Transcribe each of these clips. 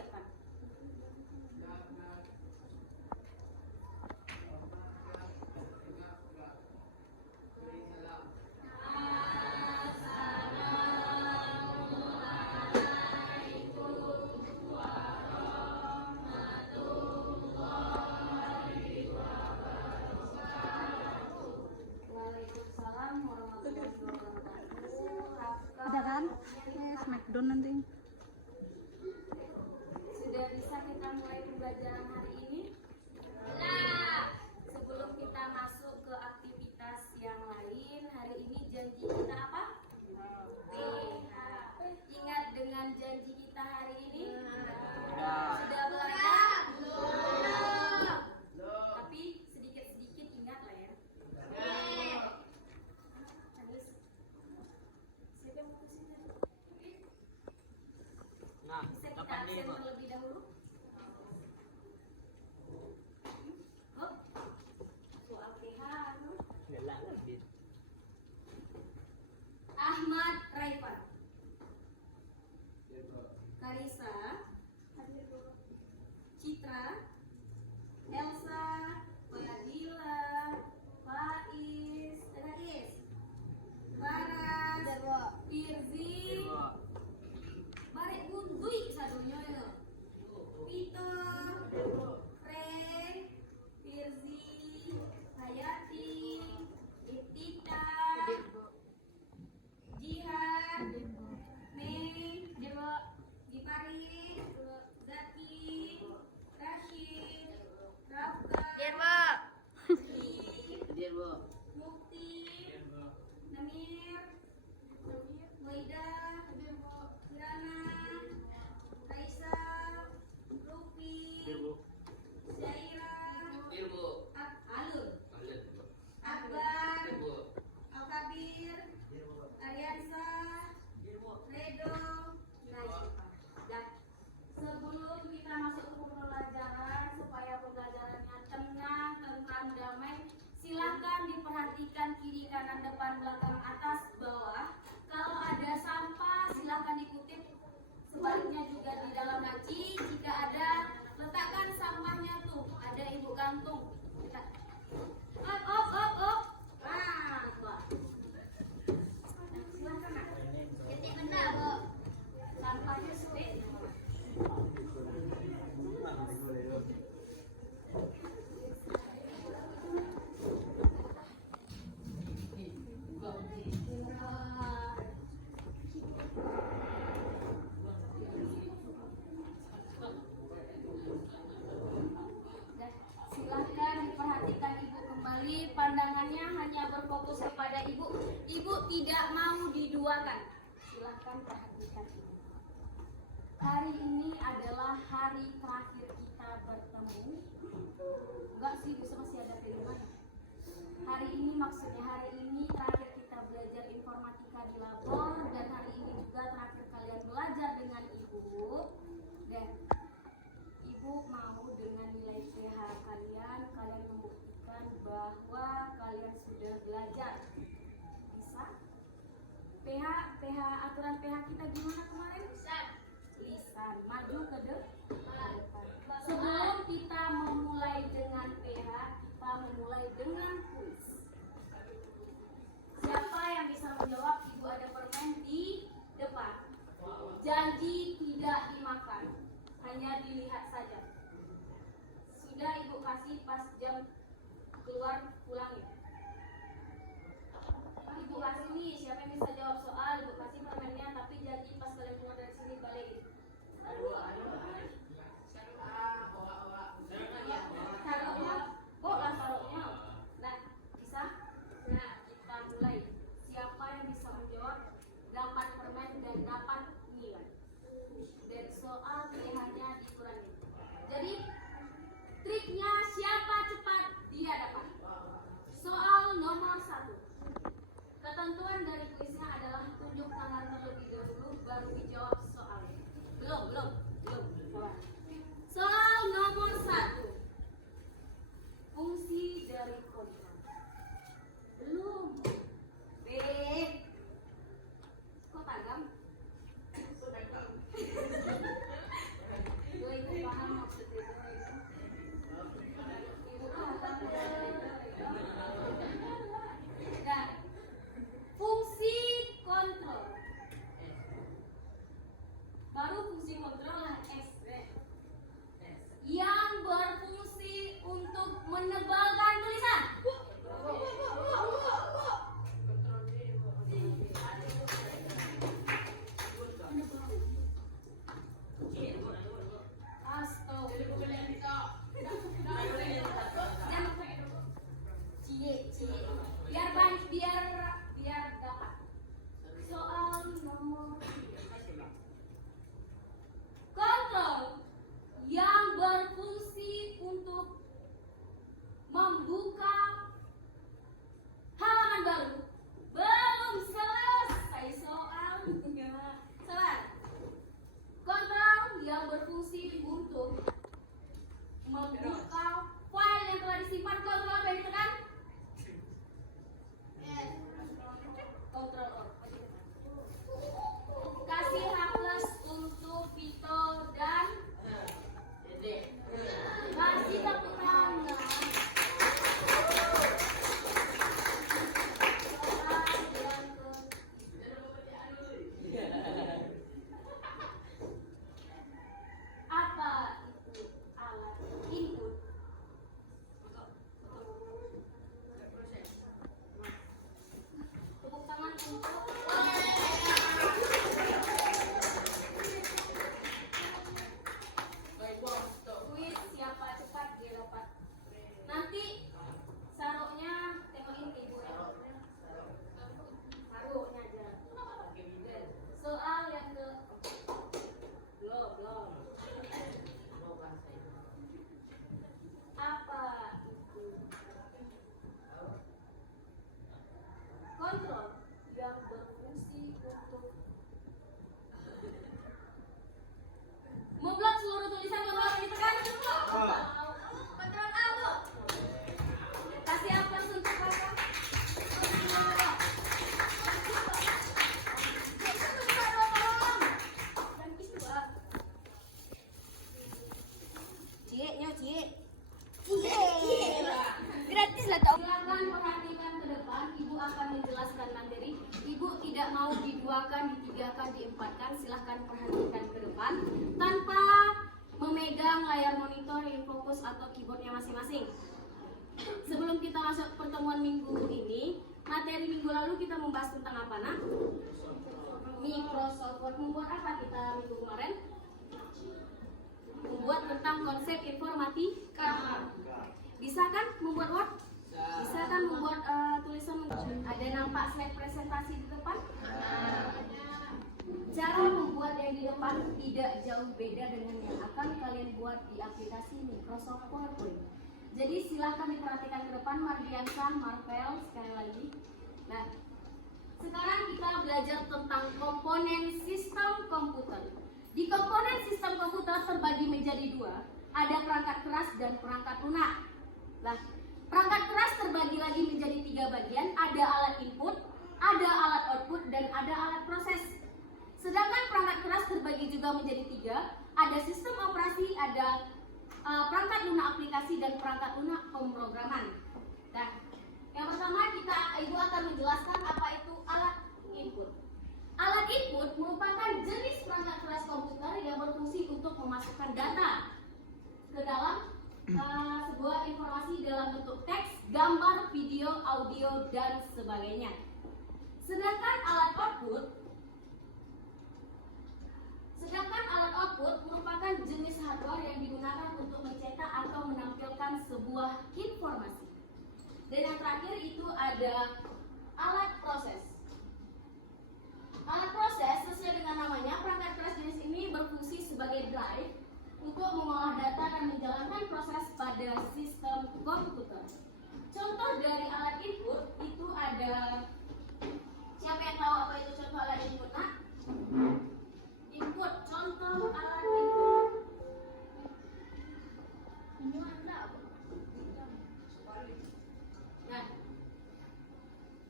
siapkan. Waalaikumsalam warahmatullahi wabarakatuh. Ada kan? Smackdown nanti. Sudah bisa kita mulai pembelajaran hari ini? Nah, sebelum kita masuk ke aktivitas yang lain, hari ini janji kita apa? PH. Ingat dengan janji kita hari ini? Sudah belajar? Belum. Tapi sedikit-sedikit ingat lah ya. Anis, siapa yang mau kesini? Nah, Bisa kita kapan absen nih, terlebih dahulu? Oh, soal PH. Galak lagi. Ahmad Raifat, Karisa, Citra, Elsa, Fadila, Faiz, Baras, Firzi, Barek Bundui sadunya ya. Peter, Frank, Firzi, Hayati, Itita, Jihan, Mei, Gipari, Zaki, Rashid, Rafka, Hadir, Bu. Mukti, Namir, Maida, Kirana, Raisa, Rufi, Hadir, Bu. Syaira, Hadir, Bu. Alur, Hadir, Bu. Akbar, Hadir, Bu. Al-Kabir, Hadir, Bu. Ariansa, Hadir, Bu. Redo, Najibah. Dan sebelum kita masuk ke pembelajaran, supaya pembelajarannya tenang, tentram, damai, silakan diperhatikan kiri, kanan, depan, belakang, atas, bawah. Kalau ada sampah, silakan dikutip. Sebaliknya juga di dalam laci, jika ada, letakkan sampahnya tuh. Ada ibu gantung. Kita op. Nah, Pak. Silakan, Nak. Ketik benda, Bu. Sampahnya sedih. Silahkan diperhatikan ibu kembali. Pandangannya hanya berfokus kepada ibu. Ibu tidak mau diduakan. Silahkan perhatikan ibu. Hari ini adalah hari terakhir kita bertemu. Enggak sih, bisa masih ada terimanya. Hari ini maksudnya hari ini terakhir kita belajar informatika di labor, dan hari ini juga terakhir kalian belajar dengan ibu. Dan ibu mau dengan nilai PH kalian membuktikan bahwa kalian sudah belajar. Bisa? PH aturan PH kita gimana kemarin? Lisan. Maju ke depan. Sebelum kita memulai dengan PH, kita memulai dengan kuis. Siapa yang bisa menjawab? Ibu ada permen di depan. Janji tidak dimakan, hanya dilihat saja. Sudah ibu kasih pas jam keluar pulangin. Ibu kasih nih, siapa yang bisa jawab soal, ibu kasih permennya, tapi janji pas kalian keluar dari sini balikin. Taruhnya, kok lah taruhnya. Nah, bisa? Nah, kita mulai. Siapa yang bisa menjawab 8 permen dan 8 nilai. Dan soal pilihannya dikurangi. Jadi, triknya siapa cepat dia dapat. Soal nomor 1. Ketentuan dari kuisnya adalah tunjuk tangan terlebih dahulu baru dijawab soalnya. Belum. Soal nomor 1. Fungsi dari kontra. Belum. B. Kok tagam? silahkan perhatikan ke depan tanpa memegang layar monitor yang fokus atau keyboardnya masing-masing. Sebelum kita masuk pertemuan minggu ini, materi minggu lalu kita membahas tentang apa, nak? Microsoft Word. Membuat apa kita minggu kemarin? Membuat tentang konsep informatika. Bisa kan membuat Word? Bisa kan membuat tulisan? Ada nampak slide presentasi di depan? Cara membuat yang di depan tidak jauh beda dengan yang akan kalian buat di aplikasi Microsoft PowerPoint. Jadi silahkan diperhatikan ke depan, Mardiansa, Marvel, sekali lagi. Nah, sekarang kita belajar tentang komponen sistem komputer. Di komponen sistem komputer terbagi menjadi dua, ada perangkat keras dan perangkat lunak. Nah, perangkat keras terbagi lagi menjadi tiga bagian, ada alat input, ada alat output, dan ada alat proses. Sedangkan perangkat keras terbagi juga menjadi tiga, ada sistem operasi, ada perangkat lunak aplikasi, dan perangkat lunak pemrograman. Nah, yang pertama Ibu akan menjelaskan apa itu alat input. Alat input merupakan jenis perangkat keras komputer yang berfungsi untuk memasukkan data ke dalam sebuah informasi dalam bentuk teks, gambar, video, audio, dan sebagainya. Sedangkan alat output merupakan jenis hardware yang digunakan untuk mencetak atau menampilkan sebuah informasi. Dan yang terakhir itu ada alat proses. Alat proses sesuai dengan namanya, perangkat keras jenis ini berfungsi sebagai drive untuk mengolah data dan menjalankan proses pada sistem komputer. Contoh dari alat input itu ada, siapa yang tahu apa itu contoh alat input, nak? Input, contoh alat input. Ini Anda apa? Nah,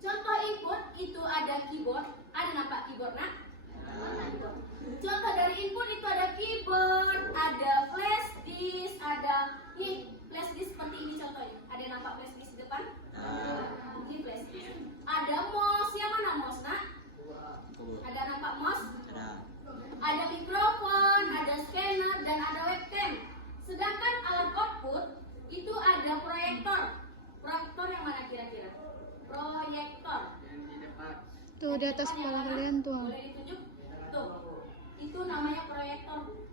contoh input itu ada keyboard. Ada nampak keyboard, nak? Contoh dari input itu ada keyboard, ada flash disk, ada flash disk seperti ini contohnya. Ada nampak flash disk di depan? Ini flash disk. Ada mouse, yang mana mouse, nak? Ada nampak mouse? Ada mikrofon, ada scanner, dan ada webcam. Sedangkan alat output itu ada proyektor. Proyektor yang mana kira-kira? Proyektor. Tuh di atas kepala kalian tuh. Boleh ditunjuk? Tuh. Itu namanya proyektor.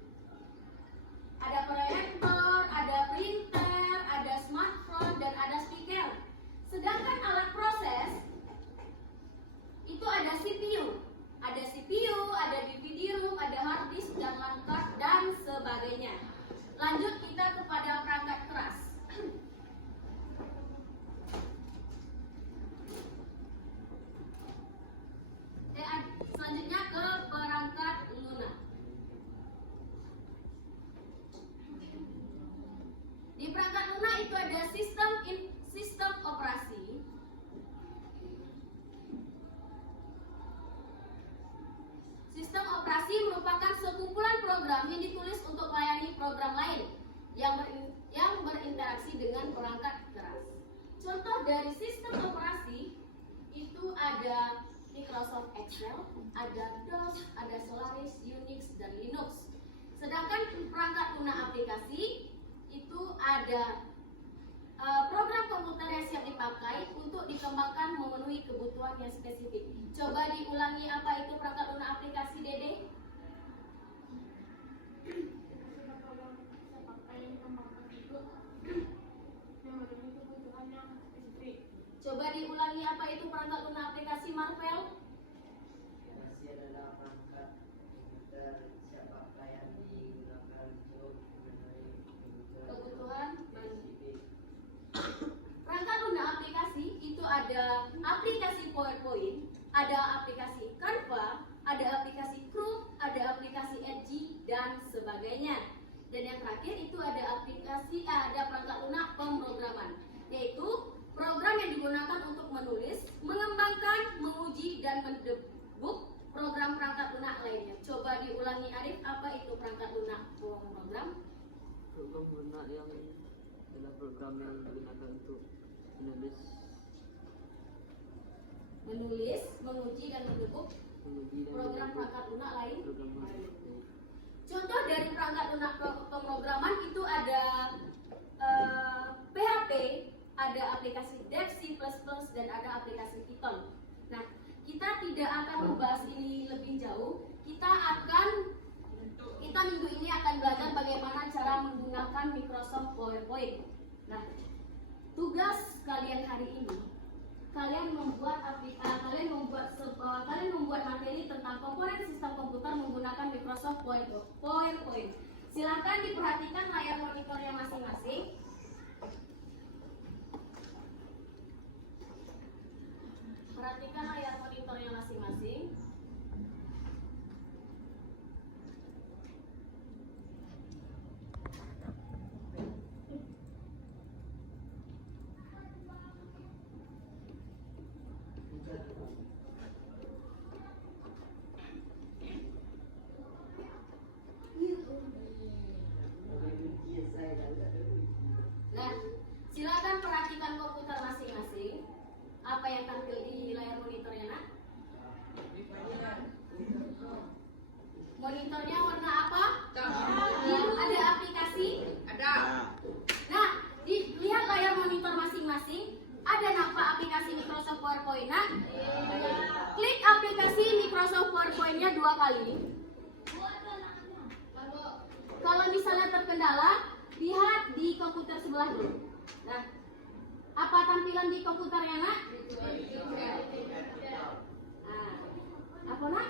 Ada proyektor, ada printer, ada smartphone, dan ada speaker. Sedangkan alat proses itu ada CPU. Ada CPU, ada DVD room, ada hard disk, dan LAN card, dan sebagainya. Lanjut kita kepada perangkat keras. Selanjutnya ke perangkat lunak. Di perangkat lunak itu ada sistem operasi. Sistem operasi merupakan sekumpulan program yang ditulis untuk melayani program lain yang berinteraksi dengan perangkat keras. Contoh dari sistem operasi itu ada Microsoft Excel, ada DOS, ada Solaris, Unix, dan Linux. Sedangkan perangkat lunak aplikasi itu ada program komputer yang siap dipakai untuk dikembangkan memenuhi kebutuhan yang spesifik. Coba diulangi apa itu perangkat lunak aplikasi, Dede? Coba diulangi apa itu perangkat lunak aplikasi, Marvel? Masih adalah perangkat komputer siap pakai yang digunakan untuk memenuhi Kebutuhan spesifik. perangkat lunak aplikasi itu ada aplikasi PowerPoint, ada aplikasi Canva, ada aplikasi Chrome, ada aplikasi Edge, dan sebagainya. Dan yang terakhir itu ada perangkat lunak pemrograman, yaitu program yang digunakan untuk menulis, mengembangkan, menguji, dan mendebug program perangkat lunak lainnya. Coba diulangi, Arif, apa itu perangkat lunak pemrogram? Program lunak yang adalah program yang digunakan untuk menulis, menguji, dan mendebug program perangkat lunak lain. pemrograman itu ada PHP, ada aplikasi Dev, C++, dan ada aplikasi Python. Nah, kita tidak akan membahas ini lebih jauh. Kita minggu ini akan belajar bagaimana cara menggunakan Microsoft PowerPoint. Nah, tugas kalian hari ini, kalian membuat materi tentang komponen sistem komputer menggunakan Microsoft PowerPoint. Silakan diperhatikan layar monitornya masing-masing. Perhatikan layar monitornya masing-masing. Nah, silakan perhatikan komputer masing-masing. Apa yang tampil di layar monitornya, nak? Monitornya warna apa? Ada aplikasi? Ada. Nah, lihat layar monitor masing-masing. Ada nampak aplikasi Microsoft PowerPoint, nak? Klik aplikasi Microsoft PowerPoint-nya 2 kali. Kalau misalnya terkendala, lihat di komputer sebelah dulu. Nah, apa tampilan di komputernya, nak? Nah, apa, nak?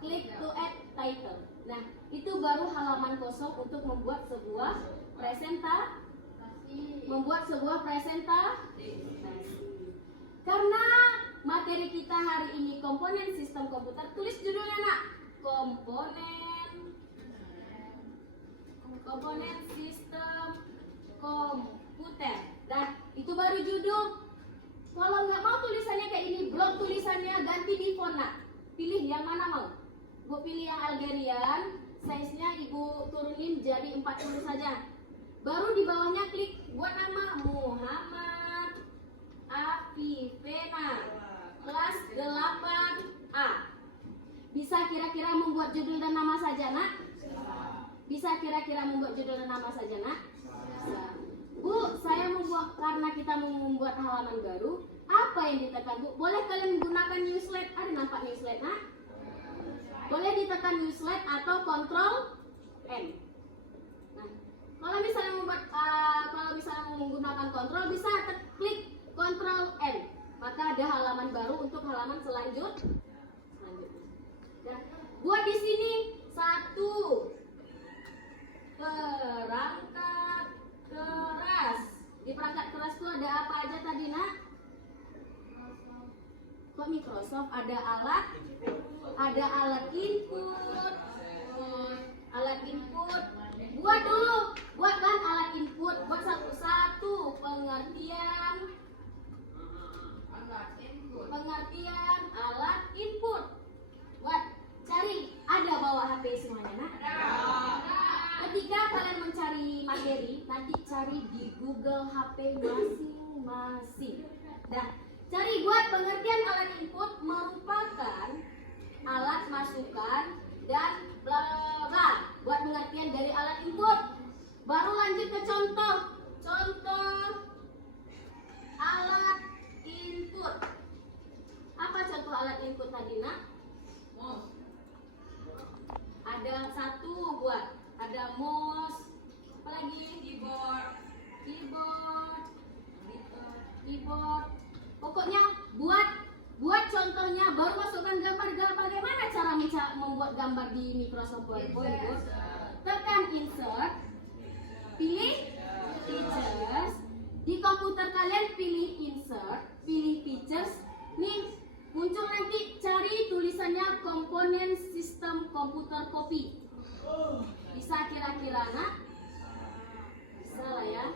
Klik to add title. Nah, itu baru halaman kosong untuk membuat sebuah presentasi. Karena materi kita hari ini komponen sistem komputer, tulis judulnya, nak. Komponen sistem komputer. Nah, itu baru judul. Kalau nggak mau tulisannya kayak ini, blok tulisannya ganti di font, nak. Pilih yang mana mau. Bu pilih yang Algerian, size-nya ibu turunin jadi 40 saja. Baru di bawahnya klik buat nama Muhammad Afifena, kelas 8A. Bisa kira-kira membuat judul dan nama saja, nak? Bisa kira-kira membuat judul dan nama saja, nak? Bu, saya membuat, karena kita mau membuat halaman baru. Apa yang ditekan, Bu? Boleh kalian menggunakan new slide. Ada nampak new slide, nak? Boleh ditekan new slide atau Ctrl N. Nah, kalau misalnya mau menggunakan Ctrl, bisa klik Ctrl N. Maka ada halaman baru untuk halaman selanjutnya. Dan buat di sini 1 perangkat keras. Di perangkat keras itu ada apa aja tadi, nak? Kok Microsoft ada alat input. Buatkan alat input. Buat satu pengertian alat input. Buat cari, ada bawa HP semuanya, nak? Ketika kalian mencari materi, nanti cari di Google HP masing-masing. Nah, cari buat pengertian alat input merupakan alat masukan dan bla bla bla. Buat pengertian dari alat input. Baru lanjut ke contoh alat input. Apa contoh alat input tadi, nak? Ada 1 buat. Ada mouse, apa lagi? Keyboard. Pokoknya buat contohnya, baru masukkan gambar. Bagaimana cara membuat gambar di Microsoft PowerPoint? Tekan insert, pilih features. Di komputer kalian pilih insert, pilih features. Nih, muncul nanti cari tulisannya komponen sistem komputer copy. Bisa kira-kira, nak? Bisa lah ya.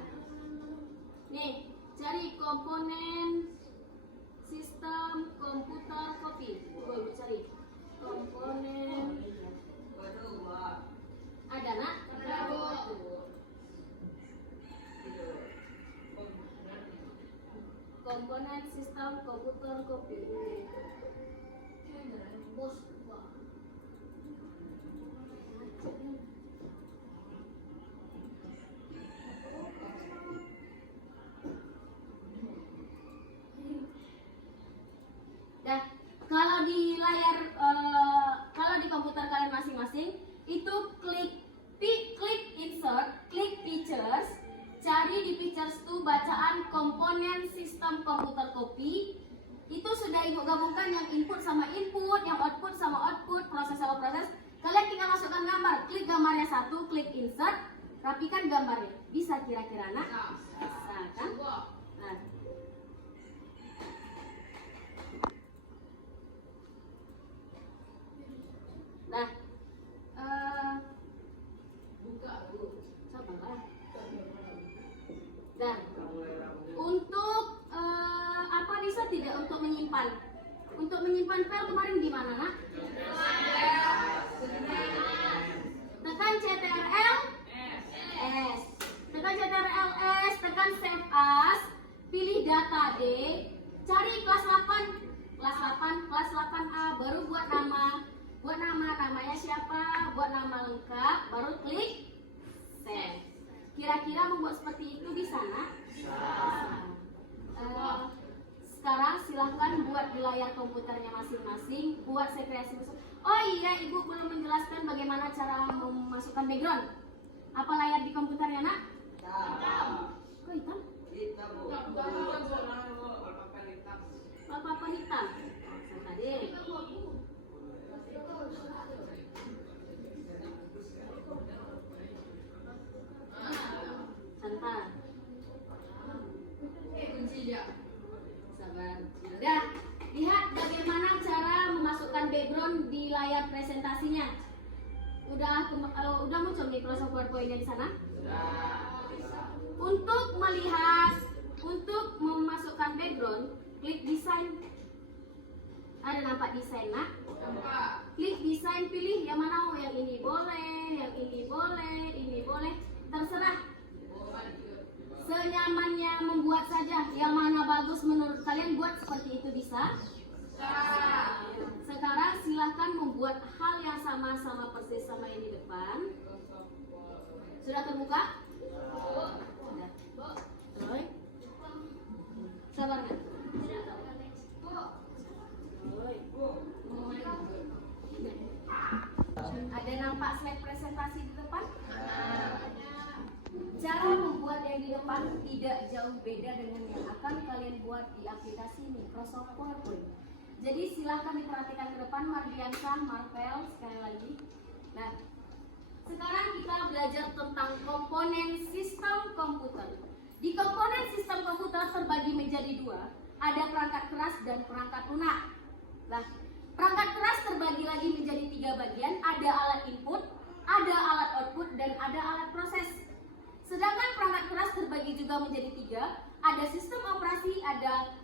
Nih, cari komponen sistem komputer copy. Coba ibu cari komponen. Ada, nak? Komponen sistem komputer copy. Bos, masing-masing. Itu klik insert, klik pictures, cari di pictures tuh bacaan komponen sistem komputer kopi. Itu sudah ibu gabungkan yang input sama input, yang output sama output, proses sama proses. Kalian tinggal masukkan gambar, klik gambarnya satu, klik insert, rapikan gambarnya. Bisa kira-kira nak? Bisa kan? Nah. Nah, sabarlah. Dan untuk apa bisa tidak untuk menyimpan? Untuk menyimpan file kemarin gimana nak? Tekan CTRL S. Tekan CTRL S, tekan save as, pilih data D, cari kelas 8, kelas 8A, baru buat namanya siapa, buat nama lengkap, baru klik save. Kira-kira membuat seperti itu bisa nak? Sekarang silahkan buat di layar komputernya masing-masing, buat sekreasi musuh. Oh iya, ibu belum menjelaskan bagaimana cara memasukkan background. Apa layar di komputernya nak? Hitam. Kok hitam? Hitam, Bu. Apa hitam? Tadi. Santai. Sabar. Udah, lihat bagaimana cara memasukkan background di layar presentasinya. Udah muncul Microsoft PowerPoint-nya di sana? Untuk melihat, untuk memasukkan background, klik desain. Ada nampak desain nak? Klik desain, pilih yang mana mau, yang ini boleh, yang ini boleh, ini boleh, terserah. Senyamannya membuat saja, yang mana bagus menurut kalian buat seperti itu bisa. Sekarang silahkan membuat hal yang sama persis sama yang di depan. Sudah terbuka? Sudah. Roy? Sabar kan? Ada nampak slide presentasi di depan? Cara membuat yang di depan tidak jauh beda dengan yang akan kalian buat di aplikasi Microsoft PowerPoint. Jadi silahkan diperhatikan ke depan, Mardiansa, Marvel, sekali lagi. Nah, sekarang kita belajar tentang komponen sistem komputer. Di komponen sistem komputer terbagi menjadi dua, ada perangkat keras dan perangkat lunak. Nah, perangkat keras terbagi lagi menjadi tiga bagian, ada alat input, ada alat output, dan ada alat proses. Sedangkan perangkat keras terbagi juga menjadi tiga, ada sistem operasi, ada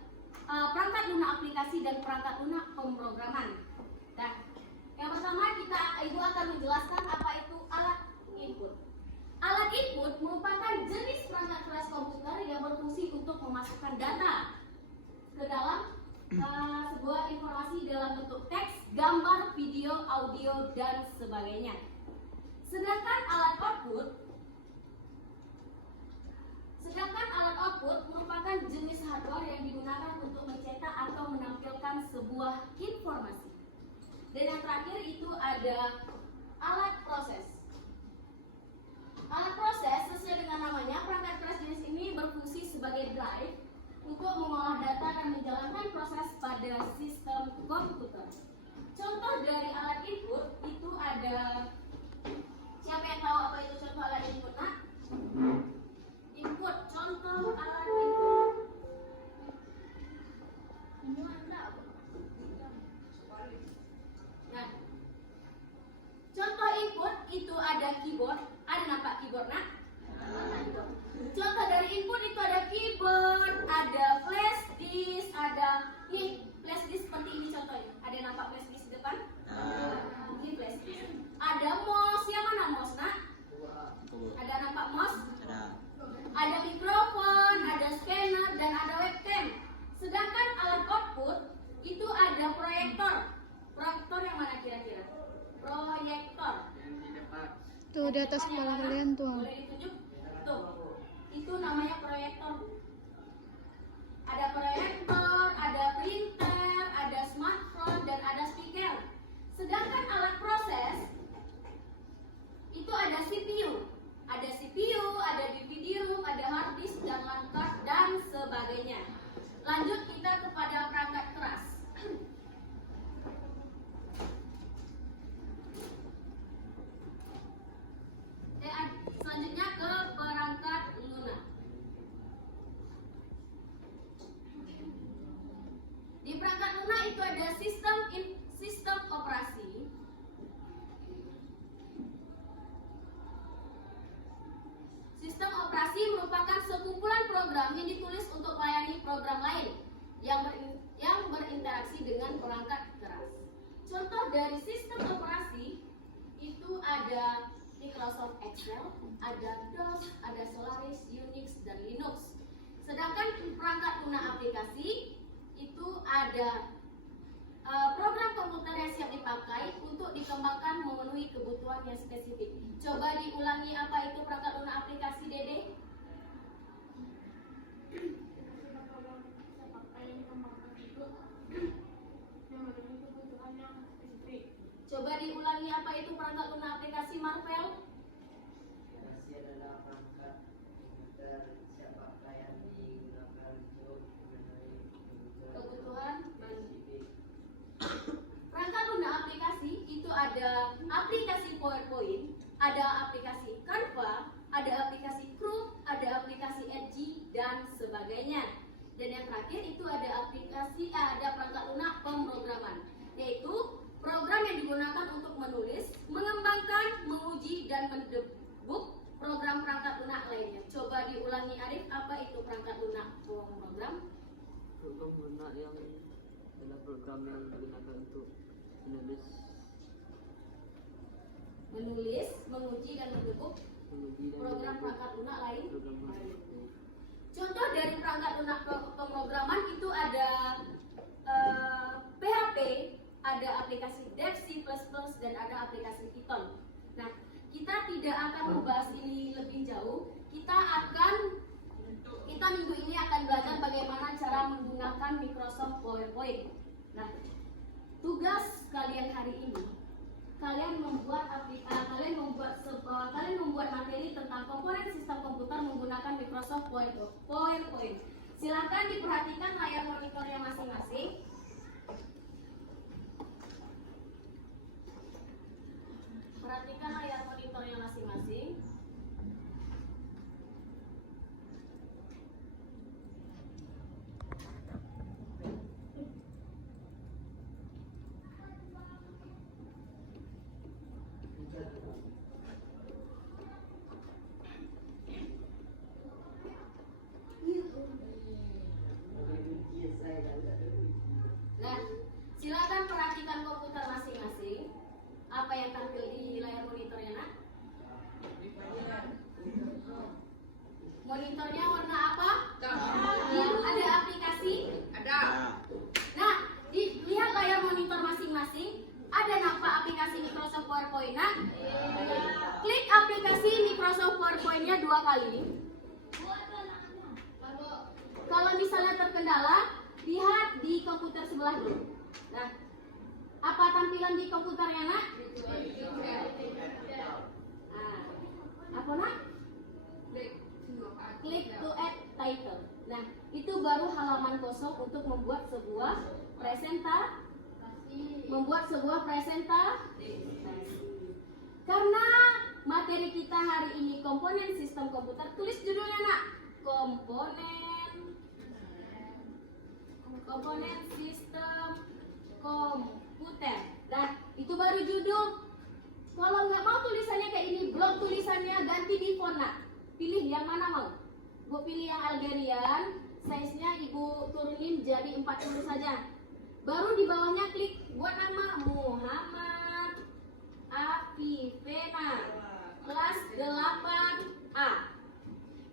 perangkat lunak aplikasi, dan perangkat lunak pemrograman. Nah, yang pertama ibu akan menjelaskan apa itu alat input. Alat input merupakan jenis perangkat keras komputer yang berfungsi untuk memasukkan data ke dalam sebuah informasi dalam bentuk teks, gambar, video, audio, dan sebagainya. Sedangkan alat output merupakan jenis hardware yang digunakan untuk mencetak atau menampilkan sebuah informasi. Dan yang terakhir itu ada alat proses. Alat proses sesuai dengan namanya, perangkat keras jenis ini berfungsi sebagai drive untuk mengolah data dan menjalankan proses pada sistem komputer. Contoh dari alat input itu ada, siapa yang tahu apa itu contoh alat input nak? Input, contoh alat input. Nah, contoh input itu ada keyboard. Ada nampak keyboard nak? Contoh dari input itu ada keyboard, ada flash disk, ada flash disk seperti ini contohnya. Ada nampak flash disk di depan? Ini flash disk. Ada mouse, yang mana mouse nak? Ada nampak mouse? Ada mikrofon, ada scanner, dan ada webcam. Sedangkan alat output itu ada proyektor. Proyektor yang mana kira-kira? Proyektor. Tuh di atas kepala kalian tuh. Boleh ditunjuk? Tuh. Itu namanya proyektor. Ada proyektor, ada printer, ada smartphone, dan ada speaker. Sedangkan alat proses ada sistem operasi. Sistem operasi merupakan sekumpulan program yang ditulis untuk melayani program lain yang berinteraksi dengan perangkat keras. Contoh dari sistem operasi itu ada Microsoft Excel, ada DOS, ada Solaris, Unix, dan Linux. Sedangkan perangkat lunak aplikasi itu ada program komputer yang siap dipakai untuk dikembangkan memenuhi kebutuhan yang spesifik. Coba diulangi, apa itu perangkat lunak aplikasi, Dede? Coba diulangi, apa itu perangkat lunak aplikasi, Marvel? Aplikasi adalah perangkat komputer siap pakai yang digunakan untuk memenuhi Kebutuhan spesifik. perangkat lunak aplikasi itu ada aplikasi PowerPoint, ada aplikasi Canva, ada aplikasi Chrome, ada aplikasi Edge, dan sebagainya. Dan yang terakhir itu ada perangkat lunak pemrograman, yaitu program yang digunakan untuk menulis, mengembangkan, menguji, dan mendebug program perangkat lunak lainnya. Coba diulangi, Arif, apa itu perangkat lunak pemrogram? Program lunak yang adalah program yang digunakan untuk menulis, menguji, dan mendebug menguji dan program mendebug perangkat lunak lain. program lain. Contoh dari perangkat lunak pemrograman itu ada PHP, ada aplikasi Dev, C++, dan ada aplikasi Python. Nah, kita tidak akan membahas ini lebih jauh. Kita minggu ini akan belajar bagaimana cara menggunakan Microsoft PowerPoint. Nah, tugas kalian hari ini, kalian membuat materi tentang komponen sistem komputer menggunakan Microsoft PowerPoint. Silakan diperhatikan layar monitornya masing-masing. Perhatikan layar monitornya masing-masing. Nah, silakan perhatikan komputer masing-masing. Apa yang tampil di layar monitornya, Nak? Monitornya warna apa? Ada aplikasi? Ada. Nah, lihat layar monitor masing-masing. Ada nampak aplikasi Microsoft PowerPoint, Nak? Klik aplikasi Microsoft PowerPoint-nya 2 kali. Kalau misalnya terkendala, lihat di komputer sebelah dulu. Nah, apa tampilan di komputernya, Nak? Nah, apa, Nak? Klik to add title. Nah, itu baru halaman kosong untuk membuat sebuah presentasi. Karena materi kita hari ini komponen sistem komputer, tulis judulnya, Nak. Komponen sistem komputer. Nah, itu baru judul. Kalau nggak mau tulisannya kayak ini, blok tulisannya ganti di font, Nak. Pilih yang mana mau. Bu pilih yang Algerian, size-nya Ibu turunin jadi 40 saja. Baru di bawahnya klik buat nama Muhammad Afifena kelas 8A.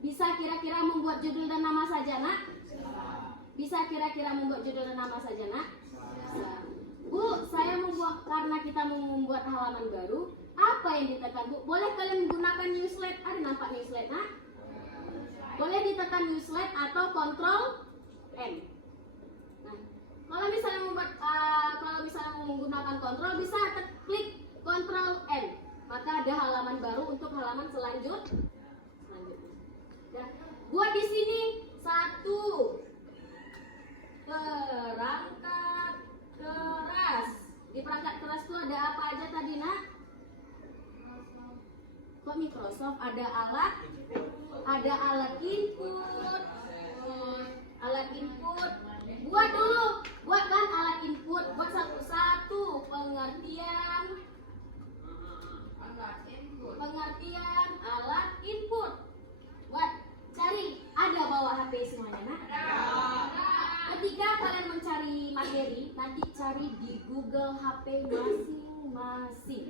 Bisa kira-kira membuat judul dan nama saja, Nak? Bisa kira-kira membuat judul dan nama saja, Nak? Bu, saya membuat, karena kita mau membuat halaman baru. Apa yang ditekan, Bu? Boleh kalian menggunakan new slide. Ada nampak new slide, Nak? Boleh ditekan new slide atau Ctrl N. Nah, kalau misalnya mau menggunakan Ctrl, bisa klik Ctrl N. Maka ada halaman baru untuk halaman selanjutnya. Dan buat di sini 1 perangkat keras. Di perangkat keras itu ada apa aja tadi, Nak? Kok Microsoft ada alat input, Alat input. Buat dulu. Buatkan alat input. Buat satu-satu. Pengertian alat input. Buat. Cari. Ada bawa HP semuanya, nak? Ketika kalian mencari materi, nanti cari di Google HP masing-masing.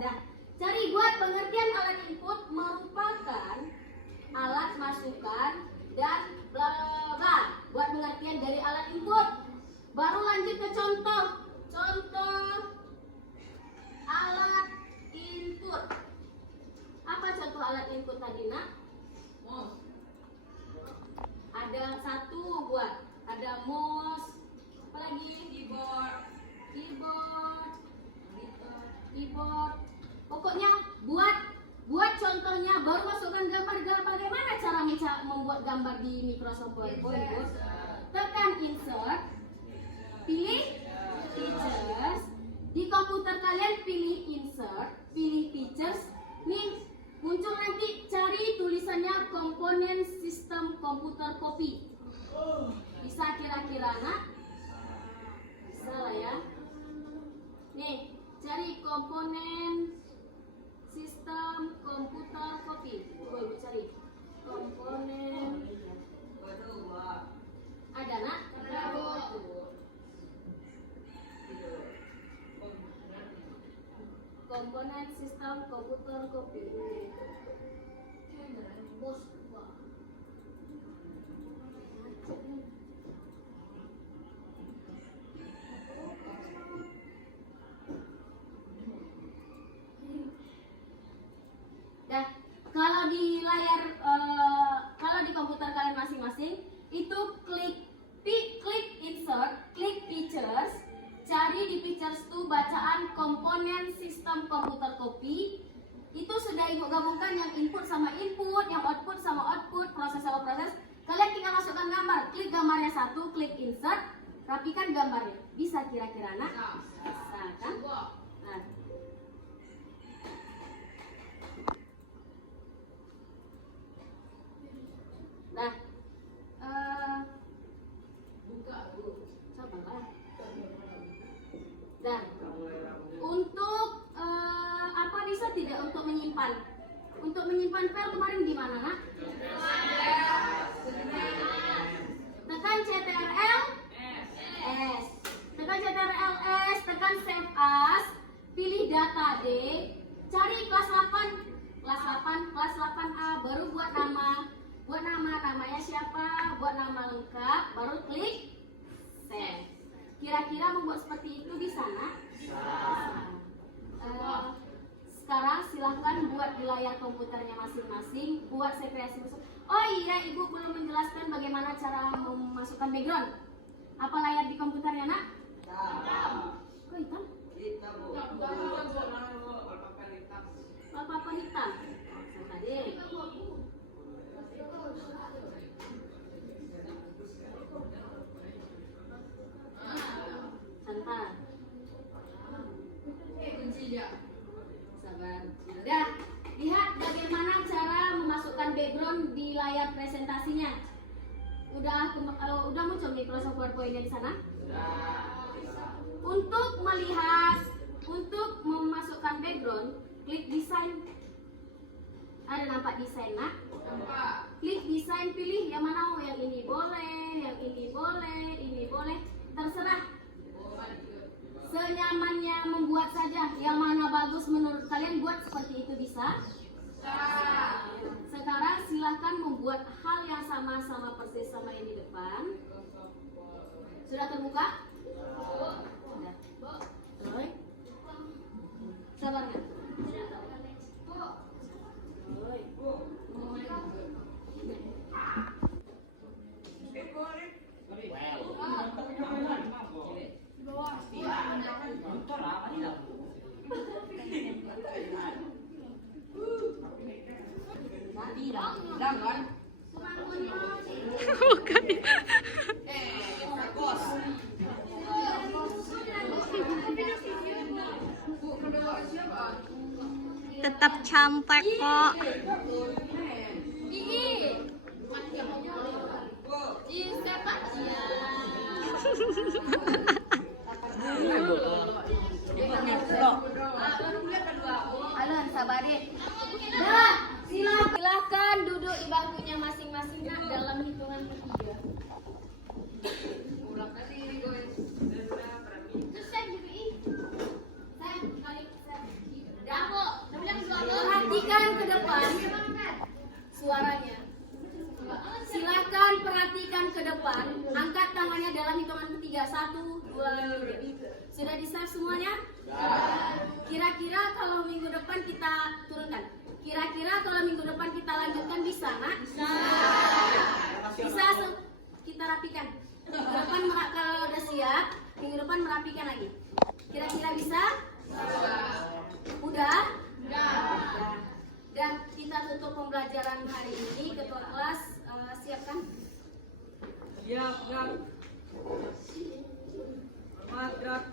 Dah. Cari buat pengertian alat input merupakan alat masukan dan bla bla bla. Buat pengertian dari alat input. Baru lanjut ke contoh. Contoh alat input. Apa contoh alat input tadi, nak? Ada satu buat. Ada mouse. Apa lagi? Keyboard. Pokoknya buat contohnya, baru masukkan gambar. Bagaimana cara membuat gambar di Microsoft PowerPoint? Tekan insert, pilih features. Di komputer kalian pilih insert, pilih features. Nih muncul nanti, cari tulisannya komponen sistem komputer copy. Bisa kira-kira, nak? Bisa lah ya. Nih, cari komponen sistem komputer copy. Coba ibu cari komponen. Ada, nak? Komponen sistem komputer copy. Bos, wah. Dah, kalau di layar, kalau di komputer kalian masing-masing, itu klik insert, klik features, cari di features tuh bacaan komponen sistem komputer copy. Itu sudah ibu gabungkan yang input sama input, yang output sama output, proses sama proses. Kalian tinggal masukkan gambar, klik gambarnya satu, klik insert, rapikan gambarnya. Bisa kira-kira, nak? Bisa kan? Nah. Nah, sabarlah. Dan untuk apa bisa tidak untuk menyimpan? Untuk menyimpan file kemarin gimana, nak? Tekan CTRL S. Tekan CTRL S, tekan save as, pilih data D, cari kelas 8A, baru buat namanya siapa, buat nama lengkap, baru klik save. Kira-kira membuat seperti itu bisa, nak? Sekarang silahkan buat di layar komputernya masing-masing, buat CPS. Oh iya, ibu belum menjelaskan bagaimana cara memasukkan background. Apa layar di komputernya, nak? Kok hitam? Wallpaper hitam. Tadi. Santai. Sabar. Dah, lihat bagaimana cara memasukkan background di layar presentasinya. Udah muncul Microsoft PowerPoint di sana? Untuk memasukkan background, klik desain. Ada nampak desain, nak? Klik desain, pilih yang mana mau, yang ini boleh, yang ini boleh, terserah. Senyamannya membuat saja, yang mana bagus menurut kalian buat seperti itu bisa. Sekarang silahkan membuat hal yang sama persis sama yang di depan. Sudah terbuka? Sudah. Terus? Sabar nggak? Tetap cantik kok. Alon, sabarin. Nah, silakan duduk di bangkunya masing-masing nak dalam hitungan ketiga. Perhatikan ke depan suaranya. Silakan perhatikan ke depan. Angkat tangannya dalam hitungan ketiga. 1, 2, 3. Sudah di-save semuanya? Kira-kira kalau minggu depan kita turunkan. Kira-kira kalau minggu depan kita lanjutkan bisa, nak? Bisa. Kita rapikan. Minggu depan kalau udah siap, minggu depan merapikan lagi. Kira-kira bisa? Udah? Dan kita tutup pembelajaran hari ini. Ketua kelas siapkan. Siap, gerak. Hormat, gerak.